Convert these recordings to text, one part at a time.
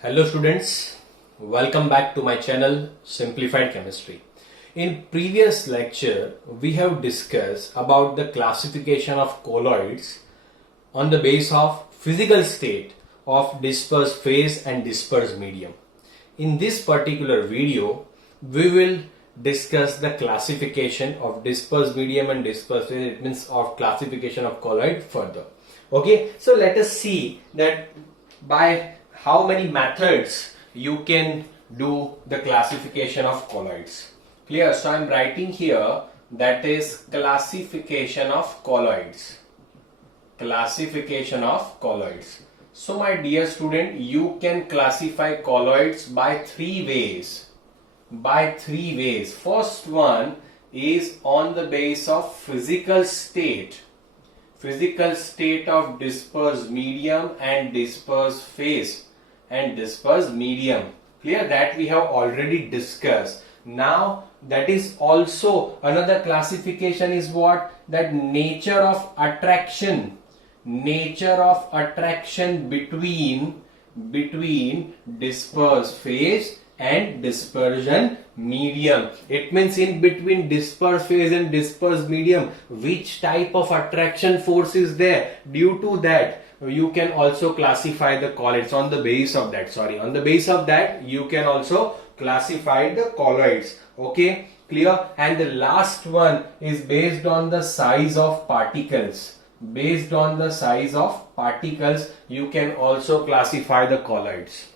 Hello students, welcome back to my channel Simplified Chemistry. In previous lecture, we have discussed about the classification of colloids on the base of physical state of dispersed phase and dispersed medium. In this particular video, we will discuss the classification of dispersed medium and dispersed phase. It means of classification of colloid further. Okay, so let us see that by how many methods you can do the classification of colloids. Clear? So I am writing here, that is classification of colloids. Classification of colloids. So my dear student, you can classify colloids by three ways. First one is on the base of physical state of dispersed medium and dispersed phase and dispersed medium. Clear? That we have already discussed. Now that is also another classification is what? That nature of attraction between dispersed phase and dispersion medium. It means in between dispersed phase and dispersed medium, which type of attraction force is there. Due to that, you can also classify the colloids on the base of that. On the base of that, you can also classify the colloids. Okay, clear? And the last one is based on the size of particles. Based on the size of particles, you can also classify the colloids.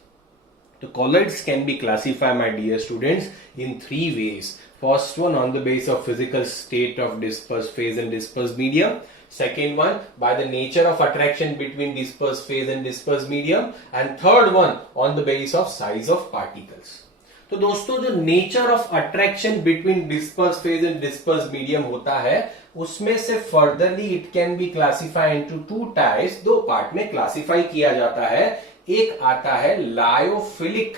The colloids can be classified, my dear students, in three ways. First one on the base of physical state of dispersed phase and dispersed medium. Second one by the nature of attraction between dispersed phase and dispersed medium. And third one on the base of size of particles. तो दोस्तों जो nature of attraction between disperse phase and disperse medium होता है, उसमें से furtherly it can be classify into two types. दो part में classify किया जाता है. एक आता है लायोफिलिक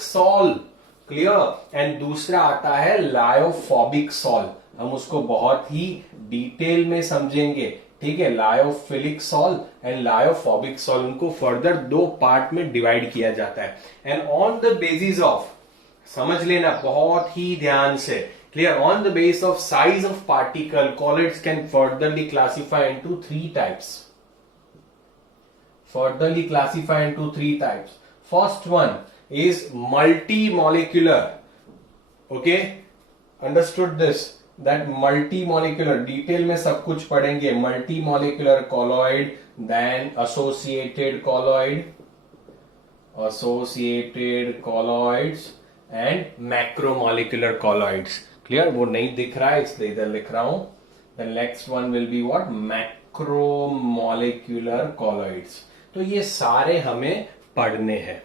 सॉल. क्लियर? एंड दूसरा आता है लायोफोबिक सॉल. हम उसको बहुत ही डिटेल में समझेंगे. ठीक है? Lyophilic sol and lyophobic sol, उनको फर्दर दो पार्ट में डिवाइड किया जाता है. And on the basis of, समझ लेना बहुत ही ध्यान से, clear, on the base of size of particle, colloids can furtherly classify into three types. First one is multimolecular. Okay, understood this? That multimolecular, detail में सब कुछ पढ़ेंगे. Multimolecular colloid, then associated colloids and macromolecular colloids. Clear? वो नहीं दिख रहा है इसलिए इधर लिख रहा हूं. The next one will be what? Macromolecular colloids. तो ये सारे हमें पढ़ने हैं.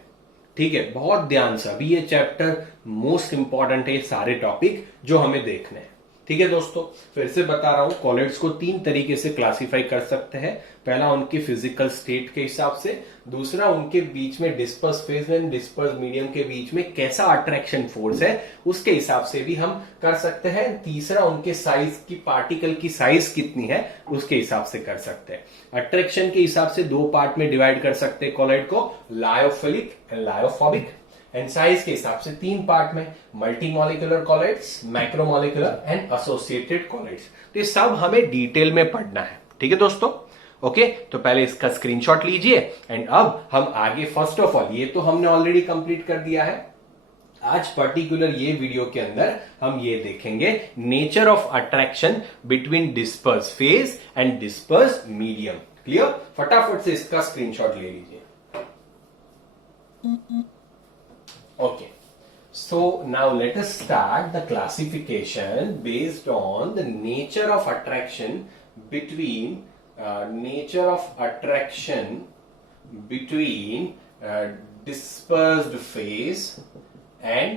ठीक है? बहुत ध्यान से. अभी ये चैप्टर मोस्ट इंपॉर्टेंट है, सारे टॉपिक जो हमें देखने हैं. ठीक है दोस्तों, फिर से बता रहा हूं, कॉलोइड्स को तीन तरीके से क्लासिफाई कर सकते हैं. पहला उनके फिजिकल स्टेट के हिसाब से, दूसरा उनके बीच में disperse phase and disperse medium के बीच में कैसा अट्रैक्शन फोर्स है उसके हिसाब से भी हम कर सकते हैं. तीसरा उनके साइज की, पार्टिकल की साइज कितनी है उसके हिसाब से कर सकते हैं. अट्रैक्शन के हिसाब से दो पार्ट में डिवाइड कर सकते हैं कॉलोइड को, lyophilic and lyophobic. And size के हिसाब से तीन पार्ट में, मल्टीमोलिकुलर कॉलोइड्स, मैक्रोमोलिकुलर एंड एसोसिएटेड कॉलोइड्स. तो ये सब हमें डिटेल में पढ़ना है. ठीक है दोस्तों? ओके, तो पहले इसका स्क्रीनशॉट लीजिए. एंड अब हम आगे, फर्स्ट ऑफ ऑल ये तो हमने ऑलरेडी कंप्लीट कर दिया है. आज पर्टिकुलर ये वीडियो के अंदर हम ये देखेंगे nature of attraction between disperse phase and disperse medium. Clear? फटाफट से इसका स्क्रीनशॉट ले लीजिए. Okay, so now let us start the classification based on the nature of attraction between dispersed phase and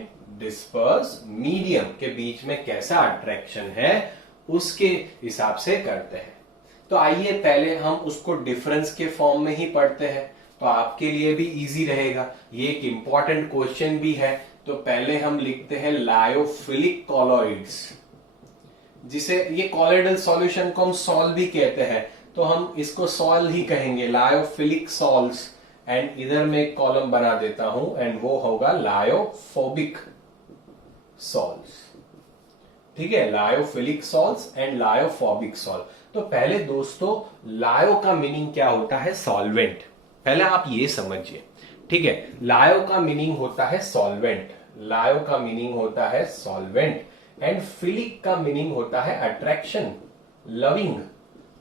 dispersed medium के बीच में कैसा attraction है उसके हिसाब से करते हैं. तो आइए पहले हम उसको डिफरेंस के फॉर्म में ही पढ़ते हैं, तो आपके लिए भी इजी रहेगा. ये एक इंपॉर्टेंट क्वेश्चन भी है. तो पहले हम लिखते हैं लायोफिलिक कॉलोइड्स, जिसे ये कॉलोइडल सॉल्यूशन को हम सॉल भी कहते हैं, तो हम इसको सॉल ही कहेंगे, लायोफिलिक सॉल्स. एंड इधर मैं एक कॉलम बना देता हूं एंड वो होगा लायोफोबिक सॉल्ट्स। ठीक है, lyophilic salts and lyophobic salt. तो पहले दोस्तों लायो का मीनिंग क्या होता है? सॉल्वेंट। पहले आप ये समझिए, ठीक है। लायो का मीनिंग होता है सॉल्वेंट, लायो का मीनिंग होता है सॉल्वेंट, एंड फिलिक का मीनिंग होता है अट्रैक्शन, लविंग।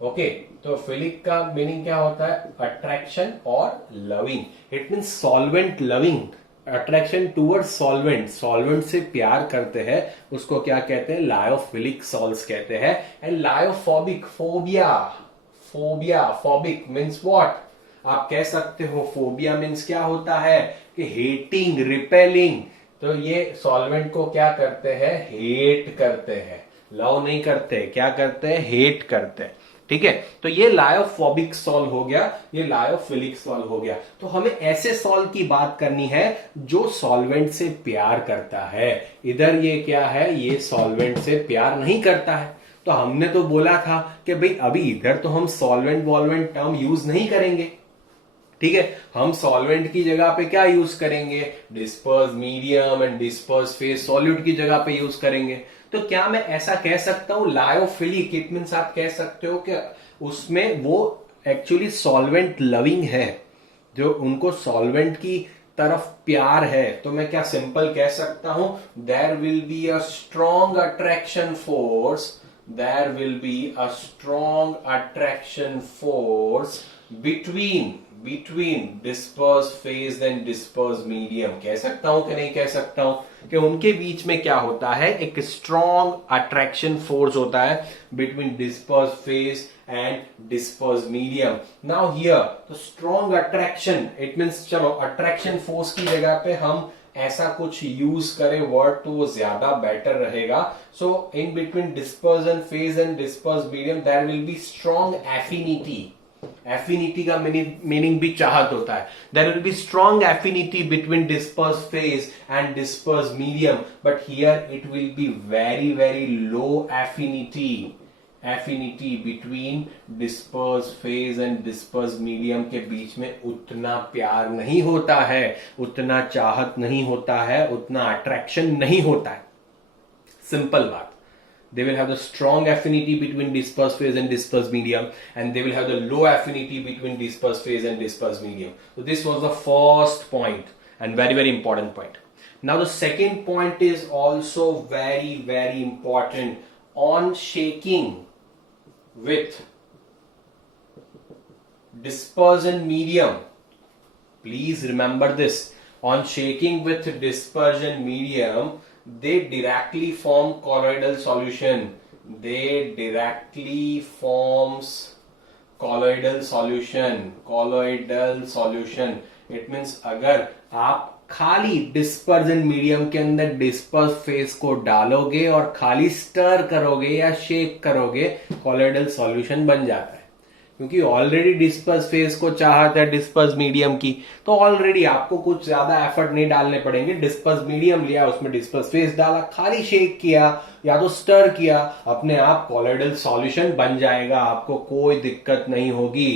ओके, तो फिलिक का मीनिंग क्या होता है? अट्रैक्शन और loving. It means solvent loving, attraction toward solvent, solvent से प्यार करते हैं, उसको क्या कहते हैं? लायोफिलिक सॉल्ट्स कहते हैं। And lyophobic, phobia, phobia, phobic means what? आप कह सकते हो फोबिया मीन्स क्या होता है कि हेटिंग, रिपेलिंग। तो ये सॉल्वेंट को क्या करते हैं? हेट करते हैं, लव नहीं करते, क्या करते हैं? हेट करते हैं। ठीक है, तो ये लायोफोबिक सॉल्व हो गया, ये लायोफिलिक सॉल्व हो गया। तो हमें ऐसे सॉल्व की बात करनी है जो सॉल्वेंट से प्यार करता है। इधर ये क्या है? ये सॉल्वेंट से प्यार नहीं करता है। तो हमने तो बोला था कि भाई अभी इधर तो हम सॉल्वेंट वॉल्वेंट टर्म यूज नहीं करेंगे, ठीक है। हम सॉल्वेंट की जगह पे क्या यूज करेंगे? Disperse medium and disperse phase solute की जगह पे यूज करेंगे। तो क्या मैं ऐसा कह सकता हूं लायोफिलिक? इट मीन्स आप कह सकते हो कि उसमें वो एक्चुअली सॉल्वेंट लविंग है, जो उनको सॉल्वेंट की तरफ प्यार है। तो मैं क्या सिंपल कह सकता हूं? There will be a strong attraction force, there will be a strong attraction force between disperse phase and disperse medium. कह सकता हूं कि नहीं कह सकता हूं कि उनके बीच में क्या होता है? एक स्ट्रॉन्ग अट्रैक्शन फोर्स होता है between disperse phase and disperse medium. Now here तो स्ट्रॉन्ग अट्रैक्शन, इट मींस चलो अट्रैक्शन फोर्स की जगह पे हम ऐसा कुछ यूज करें वर्ड तो वो ज्यादा बेटर रहेगा। So in between dispersion phase and disperse medium there will be strong affinity. Affinity का मीनिंग भी चाहत होता है। There will be strong affinity between disperse phase and disperse medium, but here it will be very very low affinity. Affinity between disperse phase and disperse medium के बीच में उतना प्यार नहीं होता है, उतना चाहत नहीं होता है, उतना अट्रैक्शन नहीं होता है। सिंपल बात। They will have the strong affinity between dispersed phase and dispersed medium, and they will have the low affinity between dispersed phase and dispersed medium. So this was the first point and very very important point. Now the second point is also very very important. On shaking with dispersion medium, please remember this. On shaking with dispersion medium, they directly form colloidal solution. They directly forms colloidal solution. Colloidal solution. It means अगर आप खाली dispersion medium के अंदर disperse phase को डालोगे और खाली stir करोगे या शेक करोगे, कॉलोइडल सॉल्यूशन बन जाता है। क्योंकि ऑलरेडी डिस्पर्स फेज को चाहत है डिस्पर्स मीडियम की, तो ऑलरेडी आपको कुछ ज्यादा एफर्ट नहीं डालने पड़ेंगे। डिस्पर्स मीडियम लिया, उसमें डिस्पर्स फेज डाला, खाली शेक किया या तो स्टर किया, अपने आप कॉलोइडल सॉल्यूशन बन जाएगा, आपको कोई दिक्कत नहीं होगी।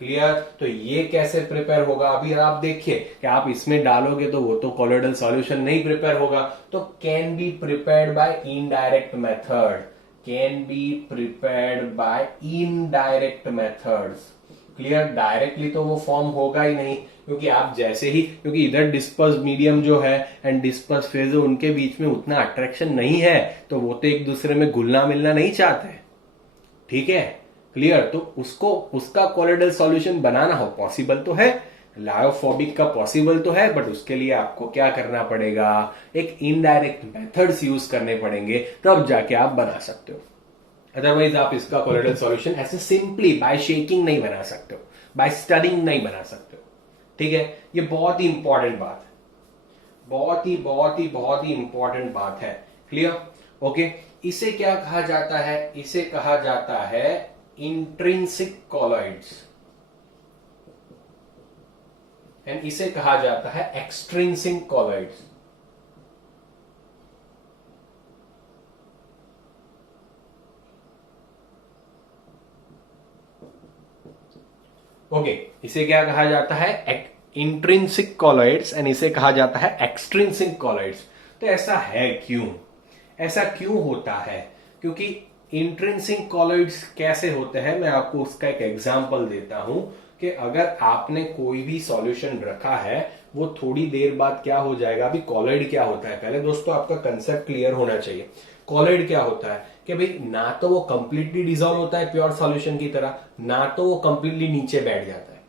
क्लियर? तो ये कैसे प्रिपेयर होगा? अभी आप देखिए कि आप इसमें डालोगे तो वो तो कॉलोइडल सॉल्यूशन नहीं प्रिपेयर होगा, तो can be prepared by indirect method, can be prepared by indirect methods. Clear? Directly तो वो फॉर्म होगा ही नहीं, क्योंकि आप जैसे ही, क्योंकि इधर डिस्पर्स मीडियम जो है एंड डिस्पर्स फेज, उनके बीच में उतना अट्रैक्शन नहीं है, तो वो तो एक दूसरे में घुलना मिलना नहीं चाहते। ठीक है? क्लियर? तो उसको उसका कॉलोइडल सॉल्यूशन बनाना हो पॉसिबल तो है, लायोफोबिक का पॉसिबल तो है, बट उसके लिए आपको क्या करना पड़ेगा? एक इनडायरेक्ट मेथड्स यूज करने पड़ेंगे, तब जाके आप बना सकते हो। अदरवाइज आप इसका कॉलोइडल सॉल्यूशन ऐसे सिंपली बाय शेकिंग नहीं बना सकते हो, बाय स्टरिंग नहीं बना सकते हो। ठीक है? ये बहुत ही इंपॉर्टेंट बात है, बहुत ही बहुत ही बहुत ही इंपॉर्टेंट बात है। क्लियर? ओके, इसे क्या कहा जाता है? इसे कहा जाता है इंट्रिंसिक कॉलॉइड्स, एंड इसे कहा जाता है एक्सट्रिंसिक कॉलॉइड्स। ओके, इसे क्या कहा जाता है? इंट्रिंसिक कॉलॉइड्स एंड इसे कहा जाता है एक्सट्रिंसिक कॉलॉइड्स। तो ऐसा है क्यों, ऐसा क्यों होता है? क्योंकि इंट्रिंसिक कॉलॉइड्स कैसे होते हैं, मैं आपको उसका एक एग्जांपल देता हूं कि अगर आपने कोई भी सॉल्यूशन रखा है, वो थोड़ी देर बाद क्या हो जाएगा। अभी कॉलॉइड क्या होता है, पहले दोस्तों आपका कंसेप्ट क्लियर होना चाहिए। कॉलॉइड क्या होता है कि भाई ना तो वो कंप्लीटली डिसॉल्व होता है प्योर सॉल्यूशन की तरह, ना तो वो कंप्लीटली नीचे बैठ जाता है,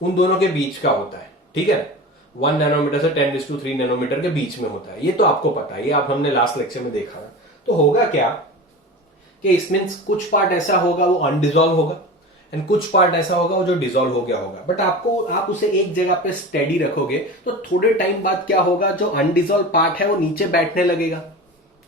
उन दोनों के बीच का होता है। ठीक है, 1 नैनोमीटर से 10⁻³ नैनोमीटर के बीच में होता है, ये तो आपको पता है, ये आप हमने लास्ट लेक्चर में देखा ना। तो होगा क्या कि इसमें कुछ पार्ट ऐसा होगा वो अनडिजॉल्व होगा एंड कुछ पार्ट ऐसा होगा वो जो डिजॉल्व हो गया होगा। बट आप उसे एक जगह पे स्टेडी रखोगे तो थोड़े टाइम बाद क्या होगा, जो अनडिजॉल्व पार्ट है वो नीचे बैठने लगेगा।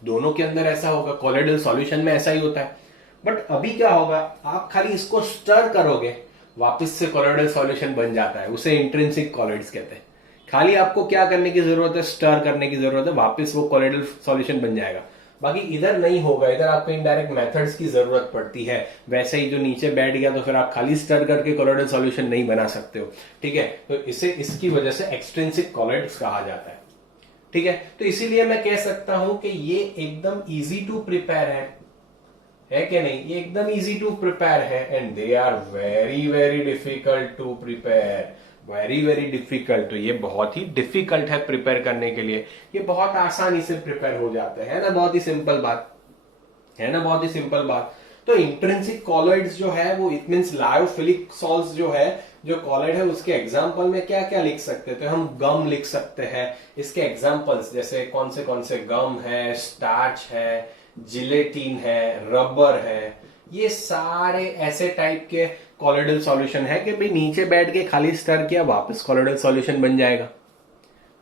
दोनों के अंदर ऐसा होगा, कॉलॉइडल सॉल्यूशन में ऐसा ही होता है। बट अभी क्या होगा, आप खाली इसको स्टर करोगे, वापस से कॉलॉइडल सॉल्यूशन बन जाता है, उसे इंट्रिंसिक कॉलॉइड्स कहते हैं। खाली आपको क्या करने की जरूरत है, स्टर करने की जरूरत है, वापस वो कॉलॉइडल सॉल्यूशन बन जाएगा। बाकी इधर नहीं होगा, इधर आपको इनडायरेक्ट मेथड्स की जरूरत पड़ती है। वैसे ही जो नीचे बैठ गया तो फिर आप खाली स्टर करके कॉलॉइडल सॉल्यूशन नहीं बना सकते हो। ठीक है, तो इसे इसकी वजह से एक्सट्रिंसिक कॉलॉइड्स कहा जाता है। ठीक है, तो इसीलिए मैं कह सकता हूं कि ये एकदम इजी टू प्रिपेयर है कि नहीं, ये एकदम इजी टू प्रिपेयर है and they are very very difficult to prepare, very very difficult. तो ये बहुत ही डिफिकल्ट है प्रिपेयर करने के लिए, ये बहुत आसानी से प्रिपेयर हो जाते हैं ना, बहुत ही सिंपल बात है ना, बहुत ही सिंपल बात। तो इंट्रिंसिक कॉलॉइड्स जो है वो इट मींस लायोफिलिक सॉल्ट्स जो है, जो कॉलॉइड है उसके एग्जांपल में क्या क्या लिख सकते हैं, तो हम गम लिख सकते हैं। इसके एग्जांपल्स जैसे कौन से गम है, स्टार्च है, जिलेटिन है, रबर है, ये सारे ऐसे टाइप के कॉलॉइडल सॉल्यूशन है कि भाई नीचे बैठ के खाली स्टर किया, वापस कॉलॉइडल सॉल्यूशन बन जाएगा,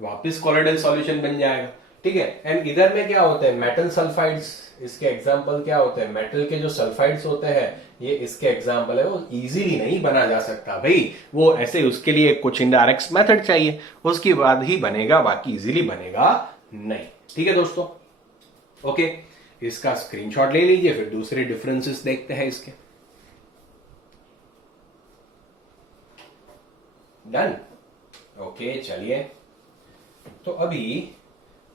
वापस कॉलॉइडल सॉल्यूशन बन जाएगा। ठीक है, एंड इधर में क्या होते हैं, मेटल सल्फाइड्स, इसके एग्जांपल क्या होते हैं, मेटल के जो सल्फाइड्स होते हैं, ये इसके एग्जांपल है। वो इजीली नहीं बना जा सकता भाई, वो ऐसे उसके लिए कुछ इनडायरेक्ट मेथड चाहिए, उसके बाद ही बनेगा, बाकी इजीली बनेगा नहीं। ठीक है दोस्तों, ओके, इसका स्क्रीनशॉट ले लीजिए, फिर दूसरे डिफरेंसेस देखते हैं इसके। डन, ओके, चलिए तो अभी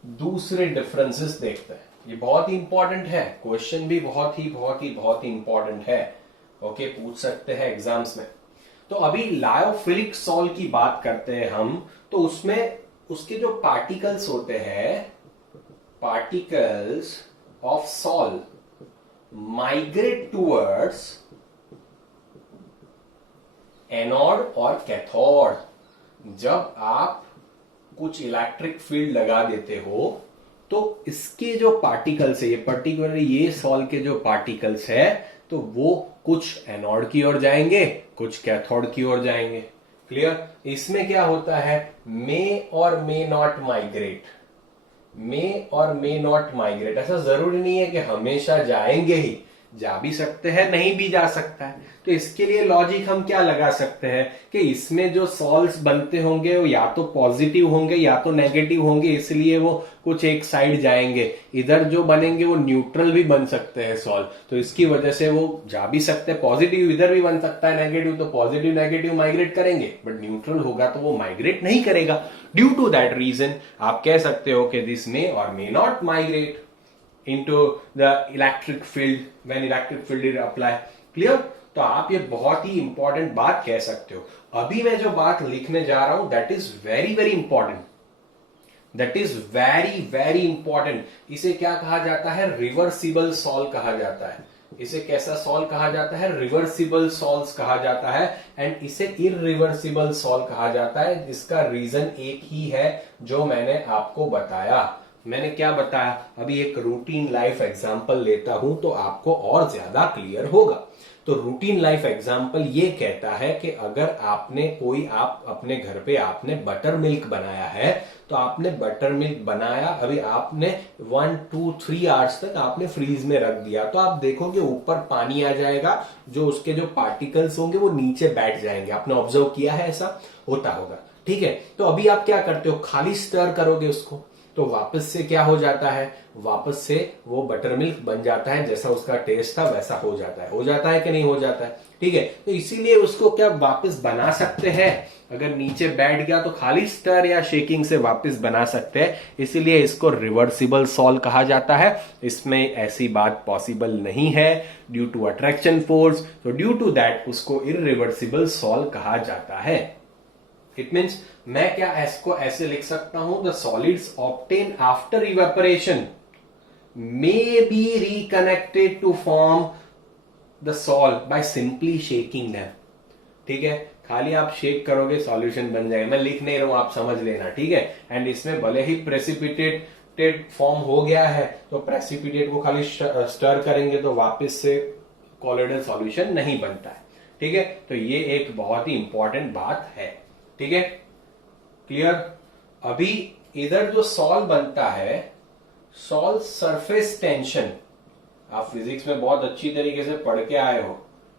दूसरे डिफरेंसेस देखते हैं। ये बहुत ही इंपॉर्टेंट है, क्वेश्चन भी बहुत ही इंपॉर्टेंट है। ओके, पूछ सकते हैं एग्जाम्स में। तो अभी लायोफिलिक सॉल की बात करते हैं हम, तो उसमें उसके जो पार्टिकल्स होते हैं, particles of sol migrate towards anode और कैथोड। जब आप कुछ इलेक्ट्रिक फील्ड लगा देते हो तो इसके जो पार्टिकल्स है, ये पर्टिकुलर ये सॉल के जो पार्टिकल्स है, तो वो कुछ एनोड की ओर जाएंगे, कुछ कैथोड की ओर जाएंगे। क्लियर? इसमें क्या होता है, मे और मे नॉट माइग्रेट, मे और मे नॉट माइग्रेट। ऐसा जरूरी नहीं है कि हमेशा जाएंगे ही, जा भी सकते हैं, नहीं भी जा सकता है। तो इसके लिए लॉजिक हम क्या लगा सकते हैं कि इसमें जो सॉल्ट्स बनते होंगे वो या तो पॉजिटिव होंगे या तो नेगेटिव होंगे, इसलिए वो कुछ एक साइड जाएंगे। इधर जो बनेंगे वो न्यूट्रल भी बन सकते हैं सॉल्ट, तो इसकी वजह से वो जा भी सकते हैं, पॉजिटिव इधर भी बन सकता है, नेगेटिव, तो पॉजिटिव नेगेटिव माइग्रेट करेंगे, बट न्यूट्रल होगा तो वो माइग्रेट नहीं करेगा। ड्यू टू दैट रीजन आप कह सकते हो कि दिस मे और may not migrate into the electric field when electric field is applied. Clear? तो आप ये बहुत ही इंपॉर्टेंट बात कह सकते हो। अभी मैं जो बात लिखने जा रहा हूं that is very very important, that is very very important. इसे क्या कहा जाता है, रिवर्सिबल सॉल कहा जाता है। इसे कैसा सॉल कहा जाता है, रिवर्सिबल सॉल्स कहा जाता है, एंड इसे इररिवर्सिबल सॉल कहा जाता है। इसका रीजन एक ही है जो मैंने आपको बताया। मैंने क्या बताया, अभी एक रूटीन लाइफ एग्जांपल लेता हूं तो आपको और ज्यादा क्लियर होगा। तो रूटीन लाइफ एग्जांपल ये कहता है कि अगर आपने आप अपने घर पे आपने बटर मिल्क बनाया है, तो आपने बटर मिल्क बनाया, अभी आपने 1 2 3 आवर्स तक आपने फ्रीज में रख दिया, तो आप देखोगे ऊपर पानी आ जाएगा, जो उसके जो पार्टिकल्स होंगे वो नीचे बैठ जाएंगे। आपने ऑब्जर्व किया है, ऐसा होता होगा। ठीक है, तो अभी आप क्या करते हो, खाली स्टर करोगे उसको, तो वापस से क्या हो जाता है, वापस से वो बटर मिल्क बन जाता है, जैसा उसका टेस्ट था वैसा हो जाता है कि नहीं हो जाता है। ठीक है, तो इसीलिए उसको क्या वापस बना सकते हैं, अगर नीचे बैठ गया तो खाली स्टर या शेकिंग से वापस बना सकते हैं, इसीलिए इसको रिवर्सिबल सॉल्व कहा जाता है। इसमें ऐसी बात पॉसिबल नहीं है ड्यू टू अट्रैक्शन फोर्स, तो ड्यू टू दैट उसको इरिवर्सिबल सॉल्व कहा जाता है। इट मीन्स मैं क्या इसको ऐसे लिख सकता हूं, the solids obtain after evaporation may be reconnected to form the salt by simply shaking them। ठीक है, खाली आप शेक करोगे सॉल्यूशन बन जाएगा, मैं लिख नहीं रहा हूं, आप समझ लेना। ठीक है, एंड इसमें भले ही प्रेसिपिटेटेड फॉर्म हो गया है तो प्रेसिपिटेट को खाली स्टर करेंगे तो वापस से कोलोइडल सॉल्यूशन नहीं बनता है। ठीक है, तो ये एक बहुत ही इंपॉर्टेंट बात है। ठीक है, क्लियर। अभी इधर जो सॉल्व बनता है, सॉल्व सरफेस टेंशन, आप फिजिक्स में बहुत अच्छी तरीके से पढ़ के आए हो।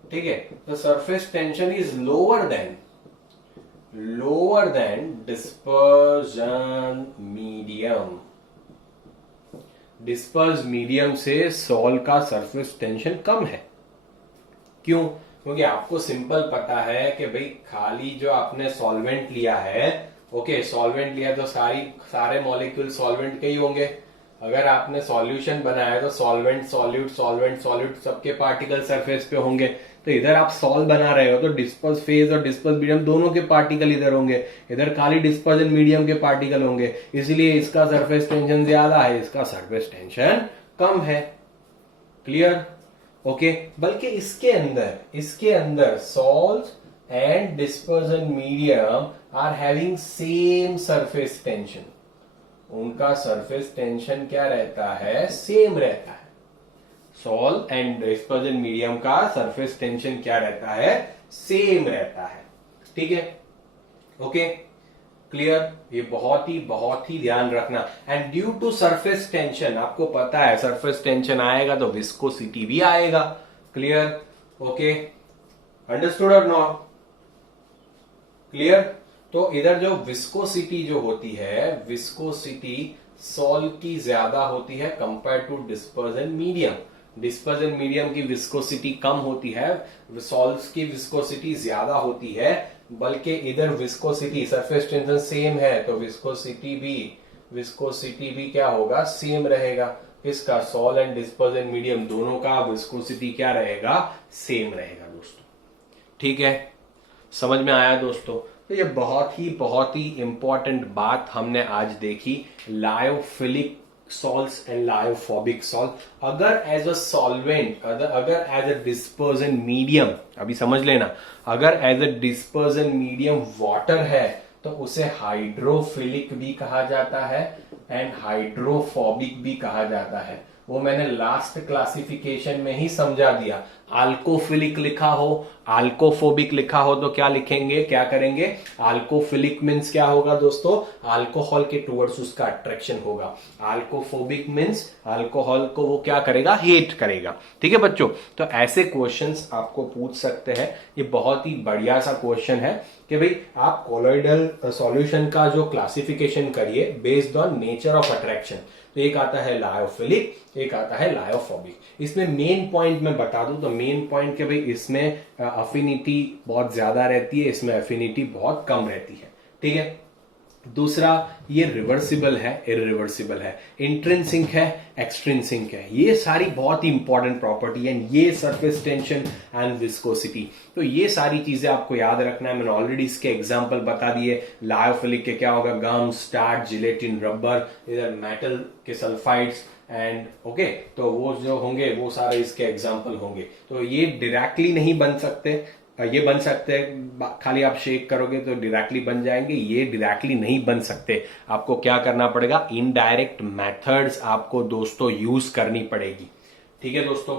ठीक है, the surface tension is lower than dispersion medium. Disperse medium से सॉल्व का सरफेस टेंशन कम है। क्यों? क्योंकि आपको सिंपल पता है कि भाई खाली जो आपने सॉल्वेंट लिया है, ओके सॉल्वेंट लिया तो सारे मॉलिक्यूल सॉल्वेंट के ही होंगे। अगर आपने सॉल्यूशन बनाया है तो सॉल्वेंट सॉल्यूट सबके पार्टिकल सरफेस पे होंगे। तो इधर आप सॉल्व बना रहे हो तो डिस्पर्स फेज और डिस्पर्स मीडियम दोनों के पार्टिकल इधर होंगे, इधर खाली डिस्पर्जन मीडियम के पार्टिकल होंगे, इसलिए इसका सरफेस टेंशन ज्यादा है, इसका सरफेस टेंशन कम है। क्लियर? ओके, बल्कि इसके अंदर salt and dispersion medium are having same surface tension. उनका सरफेस टेंशन क्या रहता है? सेम रहता है। सॉल्ट एंड डिस्पर्जन मीडियम का सरफेस टेंशन क्या रहता है? सेम रहता है। ठीक है, ओके क्लियर। ये बहुत ही ध्यान रखना। And due to surface tension, आपको पता है सरफेस टेंशन आएगा तो विस्कोसिटी भी आएगा। क्लियर? ओके, अंडरस्टूड और नॉट? क्लियर। तो इधर जो विस्कोसिटी जो होती है, विस्कोसिटी सॉल्व की ज्यादा होती है compare to dispersion medium. Dispersion medium की विस्कोसिटी कम होती है, सॉल्व्स की विस्कोसिटी ज्यादा होती है। बल्कि इधर विस्कोसिटी, सरफेस टेंशन सेम है तो विस्कोसिटी भी क्या होगा? सेम रहेगा। इसका सॉल्व एंड डिस्पर्जन मीडियम दोनों का विस्कोसिटी क्या रहेगा? सेम रहेगा दोस्तों। ठीक है, समझ में आया दोस्तों? तो ये बहुत ही इंपॉर्टेंट बात हमने आज देखी, lyophilic salts and lyophobic salt. अगर एज अ सॉल्वेंट, अगर एज अ डिस्पर्जन मीडियम, अभी समझ लेना, अगर as a dispersion medium water है तो उसे हाइड्रोफिलिक भी कहा जाता है एंड हाइड्रोफोबिक भी कहा जाता है। वो मैंने लास्ट क्लासिफिकेशन में ही समझा दिया। अल्कोफिलिक लिखा हो, अल्कोफोबिक लिखा हो तो क्या लिखेंगे, क्या करेंगे? अल्कोफिलिक मीन्स क्या होगा दोस्तों? अल्कोहल के टुवर्ड्स उसका अट्रैक्शन होगा। अल्कोफोबिक मीन्स अल्कोहल को वो क्या करेगा? हेट करेगा। ठीक है बच्चों, तो ऐसे क्वेश्चंस आपको पूछ सकते हैं। ये बहुत ही बढ़िया सा क्वेश्चन है कि भाई आप कोलोइडल सॉल्यूशन का जो क्लासिफिकेशन करिए based on nature of attraction. तो एक आता है लायोफिलिक, एक आता है लायोफोबिक। इसमें मेन पॉइंट मैं बता दूं तो मेन पॉइंट कि भाई इसमें अफिनिटी बहुत ज्यादा रहती है, इसमें अफिनिटी बहुत कम रहती है। ठीक है, दूसरा ये रिवर्सिबल है, इरिवर्सिबल है, इंट्रिंसिक है, एक्सट्रिंसिक है। ये सारी बहुत ही इंपॉर्टेंट प्रॉपर्टी है। ये सरफेस टेंशन एंड विस्कोसिटी, तो ये सारी चीजें आपको याद रखना है। मैंने ऑलरेडी इसके एग्जांपल बता दिए। लायोफिलिक के क्या होगा? गम, स्टार्च, जिलेटिन, रबर, इधर मेटल के सल्फाइड्स एंड ओके, तो वो जो होंगे वो सारे इसके एग्जाम्पल होंगे। तो ये डायरेक्टली नहीं बन सकते, ये बन सकते हैं खाली आप शेक करोगे तो डायरेक्टली बन जाएंगे, ये डायरेक्टली नहीं बन सकते। आपको क्या करना पड़ेगा? इनडायरेक्ट मेथड्स आपको दोस्तों यूज करनी पड़ेगी। ठीक है दोस्तों,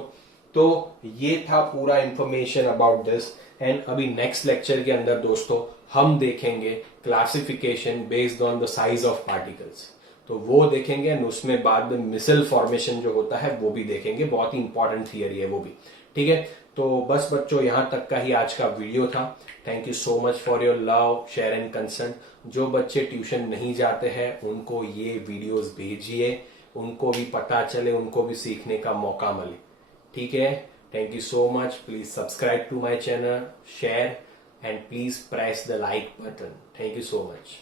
तो ये था पूरा इंफॉर्मेशन अबाउट दिस। एंड अभी नेक्स्ट लेक्चर के अंदर दोस्तों हम देखेंगे classification based on the size of particles. तो वो देखेंगे, उसमें बाद में मिसल फॉर्मेशन जो होता है वो भी देखेंगे। बहुत ही इंपॉर्टेंट थियरी है वो भी। ठीक है, तो बस बच्चों यहां तक का ही आज का वीडियो था। Thank you so much for your love, share and concern. जो बच्चे ट्यूशन नहीं जाते हैं उनको ये वीडियोस भेजिए, उनको भी पता चले, उनको भी सीखने का मौका मिले। ठीक है, thank you so much. Please subscribe to my channel, share and please press the like button. Thank you so much.